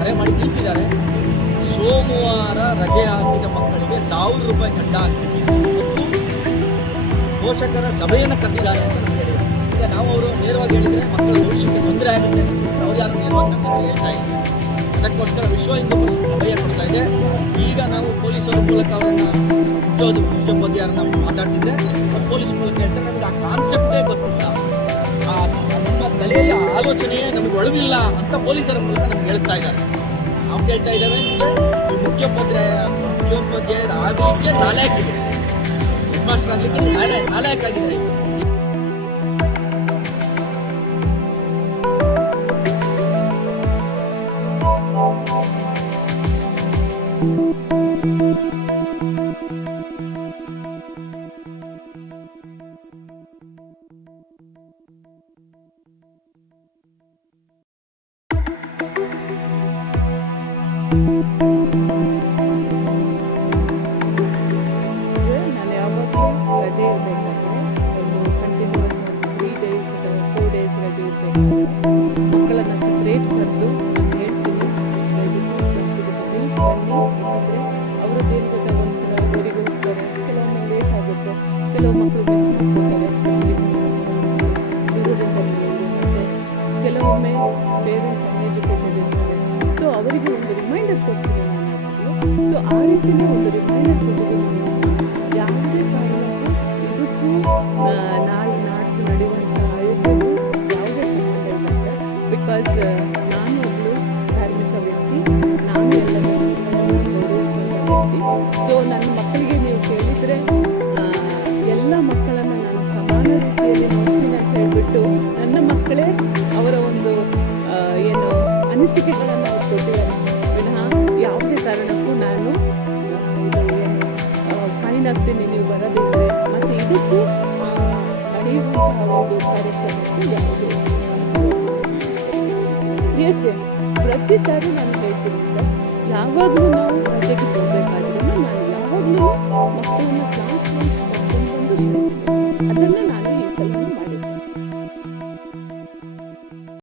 ಕರೆ ಮಾಡಿ ತಿಳಿಸಿದ್ದಾರೆ. ಸೋಮವಾರ ರಜೆ ಹಾಕಿದ ಮಕ್ಕಳಿಗೆ 1000 ರೂಪಾಯಿ ದಂಡ ಹಾಕಿ ಪೋಷಕರ ಸಭೆಯನ್ನು ಕರೆದಿದ್ದಾರೆ ಅಂತ ನಮ್ಗೆ ಹೇಳಿದ್ದಾರೆ. ಈಗ ನಾವು ಅವರು ನೇರವಾಗಿ ಹೇಳಿದರೆ ಮಕ್ಕಳ ಭವಿಷ್ಯಕ್ಕೆ ತೊಂದರೆ ಆಗುತ್ತೆ, ಅವ್ರು ಯಾರು ನೇರವಾಗಿ ನಮ್ಮ ಹತ್ರ ಹೇಳ್ತಾ ಇದ್ದಾರೆ. ಅದಕ್ಕೋಸ್ಕರ ವಿಶ್ವ ಹಿಂದೂ ಅಭಯ ಕೊಡ್ತಾ ಇದೆ. ಈಗ ನಾವು ಪೊಲೀಸರ ಮೂಲಕ ಅವರನ್ನು ಉದ್ಯೋಗಪತಿಯಾರನ್ನ ಮಾತಾಡ್ಸಿದ್ರೆ ಪೊಲೀಸ್ ಮೂಲಕ ಹೇಳ್ತಾರೆ ನಮ್ಗೆ ಆ ಕಾನ್ಸೆಪ್ಟೇ ಗೊತ್ತಿಲ್ಲ, ನಮ್ಮ ತಲೆಯಲ್ಲಿ ಆಲೋಚನೆಯೇ ನಮಗೆ ಒಳಗಿಲ್ಲ ಅಂತ ಪೊಲೀಸರ ಮೂಲಕ ನಮ್ಗೆ ಹೇಳ್ತಾ ಇದ್ದಾರೆ. ನಾವು ಕೇಳ್ತಾ ಇದ್ದೇವೆ ಮುಖ್ಯೋಪಾಧ್ಯಾಯರ ಆಗಲಿಕ್ಕೆ ನಾಲಾಯಕಿದೆ, ಹೆಡ್ ಮಾಸ್ಟರ್ ಆಗಲಿಕ್ಕೆ ನಾಲಾಯಕಾಗಿದ್ದಾರೆ. ನಾನು ಯಾವಾಗಲೂ ರಜೆ ಇರಬೇಕಾದ್ರೆ ಒಂದು ಕಂಟಿನ್ಯೂಸ್ 3 days ಅಥವಾ 4 days ರಜೆ ಇರಬೇಕಾದ್ರೆ ಮಕ್ಕಳನ್ನು ಸಪ್ರೇಟ್ ಕರೆದು ನಾನು ಹೇಳ್ತೀನಿ, ದಯವಿಟ್ಟು ಕ್ಲಾಸಿಗೆ ಬನ್ನಿ. ಯಾಕಂದರೆ ಅವರದ್ದು ಏನು ಗೊತ್ತಾ, ಒಂದ್ಸಲ ಊರಿಗೆ ಹೋಗ್ತಾರೆ, ಕೆಲವೊಮ್ಮೆ ಲೇಟ್ ಆಗುತ್ತೆ, ಕೆಲವು ಮಕ್ಕಳು ಮಿಸ್ ಮಾಡ್ಕೊತಾರೆ, ಎಸ್ಪೆಷಲಿ ದೂರದಿಂದ ಬರೋದು, ಮತ್ತು ಕೆಲವೊಮ್ಮೆ ಪೇರೆಂಟ್ಸ್ ಅನ್ಎಜುಕೇಟೆಡ್ ಇರ್ತಾರೆ. ಸೊ ಅವರಿಗೆ ಒಂದು ರಿಮೈಂಡರ್ ಕೊಡ್ತೀನಿ ನಾನು ಯಾವಾಗಲೂ. ಸೊ ಆ ರೀತಿಯೇ ಒಂದು ರಿಮೈಂಡರ್ ಕೊಟ್ಟಿದ್ದೀನಿ. ಯಾವುದೇ ಕಾರಣಕ್ಕೂ ಇದಕ್ಕೂ ನಾಡ್ದು ನಡೆಯುವಂಥ ಆಯೋಗಕ್ಕೂ ಯಾವುದೇ ಸಂಬಂಧ ಇಲ್ಲ ಸರ್. ಬಿಕಾಸ್ ನಾನು ಒಬ್ಬಳು ಧಾರ್ಮಿಕ ವ್ಯಕ್ತಿ, ನಾನು ಎಲ್ಲರನ್ನೂ ಗೌರವಿಸುವಂಥ ವ್ಯಕ್ತಿ. ಸೊ ನನ್ನ ಮಕ್ಕಳಿಗೆ ನೀವು ಕೇಳಿದರೆ ಎಲ್ಲ ಮಕ್ಕಳನ್ನು ನಾನು ಸಮಾನ ರೀತಿಯಲ್ಲಿ ನೋಡ್ತೀನಿ ಅಂತ ಹೇಳಿಬಿಟ್ಟು ನನ್ನ ಮಕ್ಕಳೇ ಅವರ ಒಂದು ಏನು ಅನಿಸಿಕೆಗಳನ್ನು ಅವ್ರು ಕೊಟ್ಟಿದ್ದಾರೆ ವಿನಃ ಯಾವುದೇ ಕಾರಣಕ್ಕೂ ನಾನು ಫೈನ್ ಆಗ್ತೀನಿ ನೀವು ಬರೋದಿದ್ರೆ ಮತ್ತು ಇದಕ್ಕೂ ನಡೆಯುವಂತಹ ಒಂದು ಕಾರ್ಯಕ್ರಮಕ್ಕೂ ಯಾವುದೇ ಎಸ್ ಪ್ರತಿ ಸಾರಿ ನಾನು ಹೇಳ್ತೀನಿ ಸರ್, ಯಾವಾಗಲೂ ನಾವು ರಜೆಗೆ ಹೋಗಬೇಕಾದ್ರೂ ನಾನು ಯಾವಾಗಲೂ ಮಕ್ಕಳ